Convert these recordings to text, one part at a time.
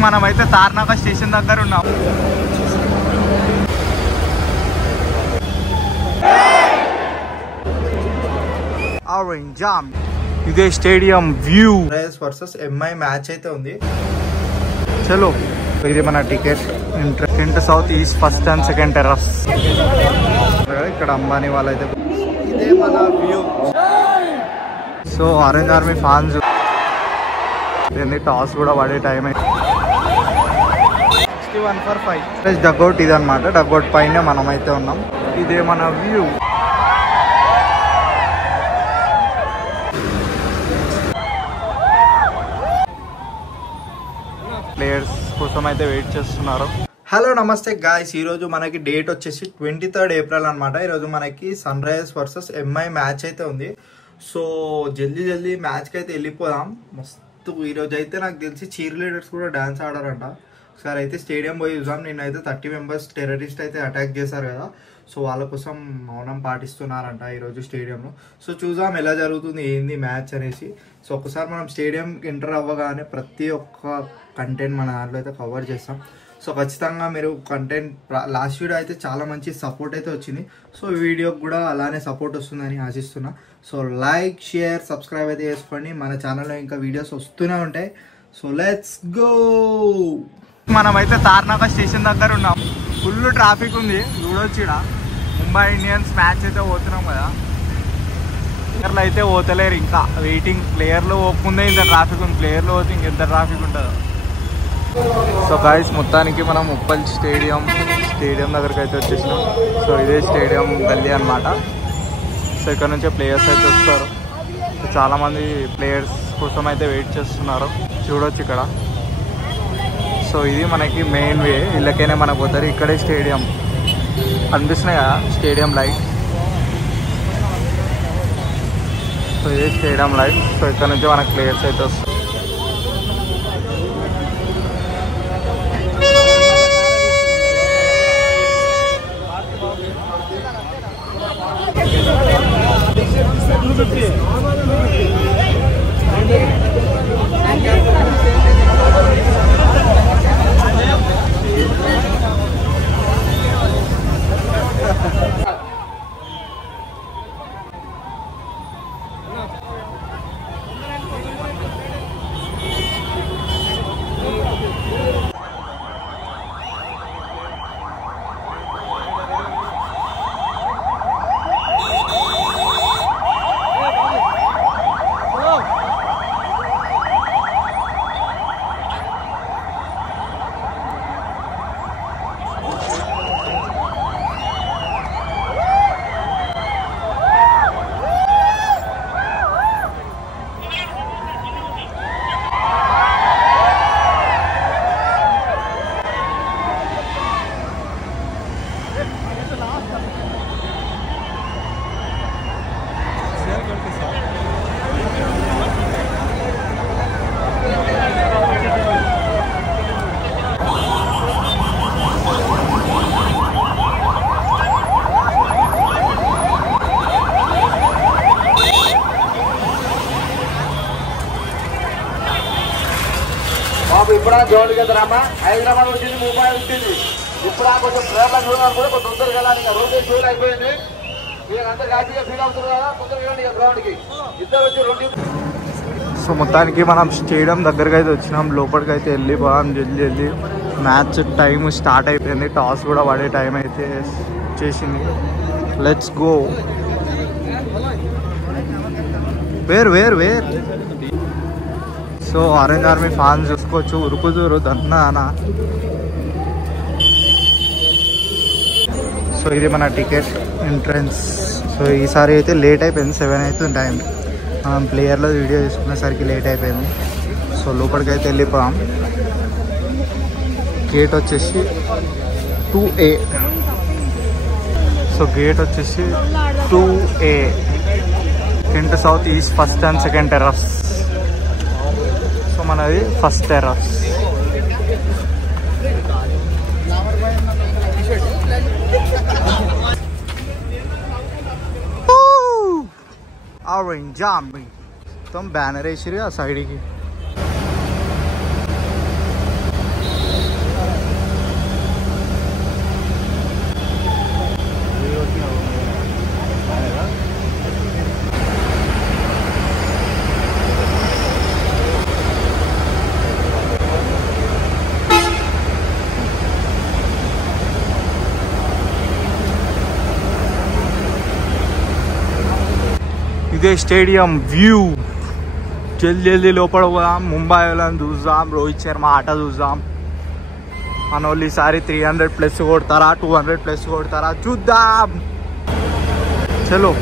మనమైతే తార్నాక స్టేషన్ దగ్గర ఉన్నాం. ఇదే stadium view. Sunrisers versus MI match అయితే ఉంది. చలో ఇది మన ticket. Kent south east first and second terrace. ఇక్కడ అంబానీ వాళ్ళైతే ఇదే మన view. So orange army fans toss కూడా పడే టైం అయితే 61 for 5. డగ్అవుట్ ఇది అనమాట. డగ్అవుట్ పైన మనమైతే ఉన్నాం. ఇదే మన వ్యూ. ప్లేయర్స్ కోసం అయితే వెయిట్ చేస్తున్నారు. హలో నమస్తే గాయ్స్, ఈరోజు మనకి డేట్ వచ్చేసి 23rd April అనమాట. ఈరోజు మనకి Sunrisers versus MI match అయితే ఉంది. సో జల్దీ మ్యాచ్కి అయితే వెళ్ళిపోదాం. మస్తు ఈరోజు అయితే నాకు తెలిసి చీర్ లీడర్స్ కూడా డాన్స్ ఆడారంట. ఒకసారి అయితే స్టేడియం పోయి చూసాం. నిన్నైతే 30 members టెర్రరిస్ట్ అయితే అటాక్ చేశారు కదా. సో వాళ్ళ కోసం మౌనం పాటిస్తున్నారంట ఈరోజు స్టేడియంలో. సో చూద్దాం ఎలా జరుగుతుంది ఏంది మ్యాచ్ అనేసి. సో ఒకసారి మనం స్టేడియం ఎంటర్ అవ్వగానే ప్రతి ఒక్క కంటెంట్ మన దాంట్లో అయితే కవర్ చేస్తాం. సో ఖచ్చితంగా మీరు కంటెంట్ లాస్ట్ వీడియో అయితే చాలా మంచి సపోర్ట్ అయితే వచ్చింది. సో ఈ వీడియోకి కూడా అలానే సపోర్ట్ వస్తుందని ఆశిస్తున్నా. సో లైక్ షేర్ సబ్స్క్రైబ్ అయితే చేసుకోండి. మన ఛానల్లో ఇంకా వీడియోస్ వస్తూనే ఉంటాయి. So let's go. మనమైతే తార్నాక స్టేషన్ దగ్గర ఉన్నాం. ఫుల్ ట్రాఫిక్ ఉంది చూడొచ్చు. ఇక్కడ ముంబై ఇండియన్స్ మ్యాచ్ అయితే పోతున్నాం కదా. ప్లేయర్లు అయితే పోతలేరు ఇంకా. వెయిటింగ్. ప్లేయర్లు పోకముందే ఇంత ట్రాఫిక్ ఉంది. ప్లేయర్లు పోతే ఇంకెంత ట్రాఫిక్ ఉంటుందో. సో గాయ్స్ మొత్తానికి మనం ఉప్పల్ స్టేడియం దగ్గరికి అయితే వచ్చేసినాం. సో ఇదే స్టేడియం గల్లీ అనమాట. సో ఇక్కడ నుంచే ప్లేయర్స్ అయితే వస్తారు. చాలామంది ప్లేయర్స్ కోసం అయితే వెయిట్ చేస్తున్నారు చూడొచ్చు ఇక్కడ. సో ఇది మనకి మెయిన్ వే. ఇళ్ళకైనా మనకు పోతారు. ఇక్కడే స్టేడియం అనిపిస్తున్నాయి కదా, స్టేడియం లైట్. సో ఇదే స్టేడియం లైట్. సో ఇక్కడ నుంచి మనకు ప్లేయర్స్ అయితే వస్తారు. ఇప్పుడు జోడు కదరామా. హైదరాబాద్ వచ్చింది, ముంబై వచ్చింది. ఇప్పుడు కొంచెం ప్రేమ చూడాలి కూడా కొంచెం తొందరగా వెళ్ళాలి. రోజు షూలు అయిపోయింది. మీరు అంతా హ్యాపీగా ఫీల్ అవుతుంది కదా. తొందరగా వెళ్ళండి గ్రౌండ్కి. ఇద్దరు వచ్చి 2. సో మొత్తానికి మనం స్టేడియం దగ్గరికి అయితే వచ్చినాం. లోపలికి అయితే వెళ్ళిపోయాం జల్దీ. మ్యాచ్ టైం స్టార్ట్ అయిపోయింది. టాస్ కూడా పడే టైం అయితే చేసింది. Let's go. Where so orange army fans చూసుకోవచ్చు. ఉరుకుదూరు దన్నా. సో ఇది మన టికెట్ ఎంట్రన్స్. సో ఈసారి అయితే లేట్ అయిపోయింది. 7 అవుతుంది టైం. మనం ప్లేయర్లో వీడియో తీసుకునేసరికి లేట్ అయిపోయింది. సో లోపలికి అయితే వెళ్ళిపోయాం. గేట్ వచ్చేసి 2A. సో గేట్ వచ్చేసి 2A. Kent south east first and second terrace. So మనది ఫస్ట్ టెర్రస్. ఆరెంజ్ ఆర్మీ మొత్తం బ్యానర్ వేసిరు ఆ సైడ్కి. ఇదే స్టేడియం వ్యూ. జల్దీ లోపల పోదాం, ముంబై వాళ్ళని చూద్దాం, రోహిత్ శర్మ ఆట చూద్దాం. మన వాళ్ళు ఈసారి 300+ కొడతారా, 200+ కొడతారా చూద్దాం. చలో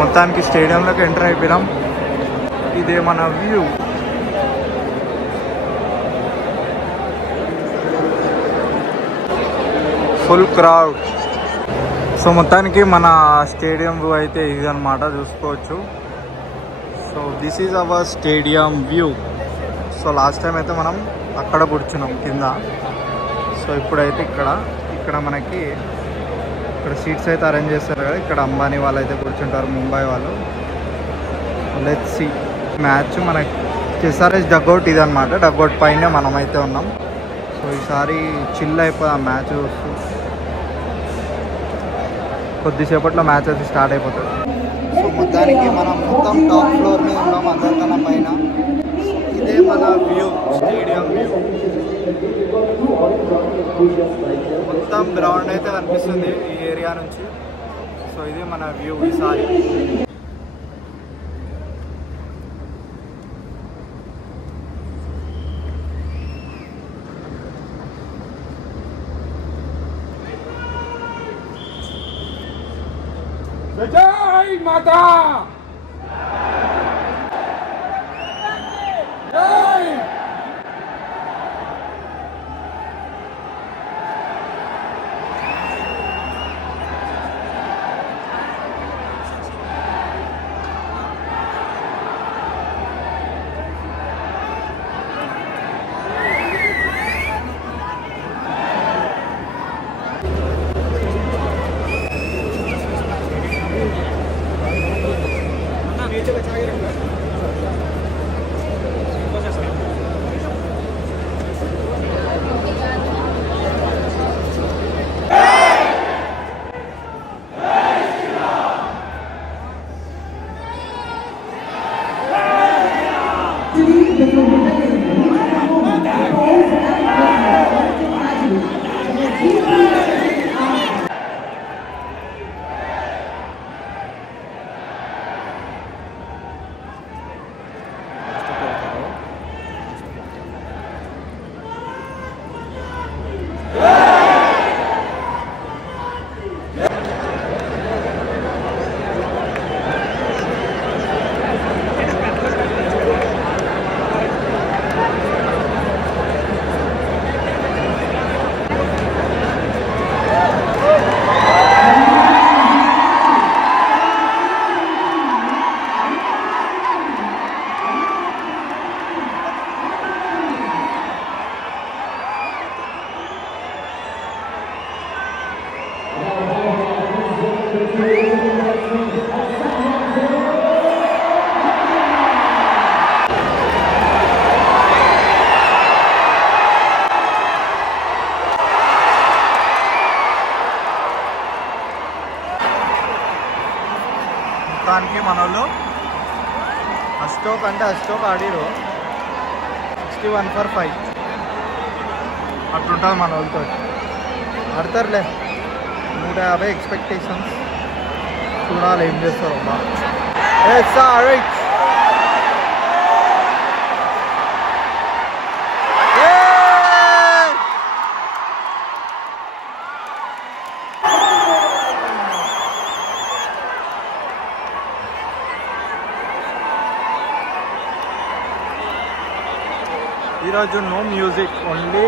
మొత్తానికి స్టేడియంలోకి ఎంటర్ అయిపోయినాం. ఇదే మన వ్యూ. Full crowd. సో మొత్తానికి మన స్టేడియం వ్యూ అయితే ఇది అనమాట, చూసుకోవచ్చు. So this is our stadium view. So last time అయితే మనం అక్కడ కూర్చున్నాం కింద. సో ఇప్పుడైతే ఇక్కడ మనకి ఇక్కడ సీట్స్ అయితే అరేంజ్ చేస్తారు కదా. ఇక్కడ అంబానీ వాళ్ళు అయితే కూర్చుంటారు, ముంబై వాళ్ళు. Let's see match. మనకి ఎస్ఆర్హెచ్ డగ్అవుట్ ఇది అనమాట. డగ్అవుట్ పైనే మనమైతే ఉన్నాం. సో ఈసారి చిల్ అయిపోయి మ్యాచ్ చూస్తూ కొద్దిసేపట్లో మ్యాచ్ అయితే స్టార్ట్ అయిపోతుంది. సో మొత్తానికి మనం మొత్తం టాప్ ఫ్లోర్ మీద ఉన్నాం, అందరికన్నా పైన. ఇదే మన వ్యూ, స్టేడియం వ్యూ. మొత్తం గ్రౌండ్ అయితే కనిపిస్తుంది ఈ ఏరియా నుంచి. సో ఇదే మన వ్యూ ఈసారి. జై మాతా, జై మొత్తానికి మన వాళ్ళు అస్టోక్ ఆడిరు 61 for 5 అట్లుంటుంది మన వాళ్ళతో. ఆడతారులే 150 ఎక్స్పెక్టేషన్స్. చూడాలి ఏం చేస్తారు. ఈరోజు నో మ్యూజిక్, ఓన్లీ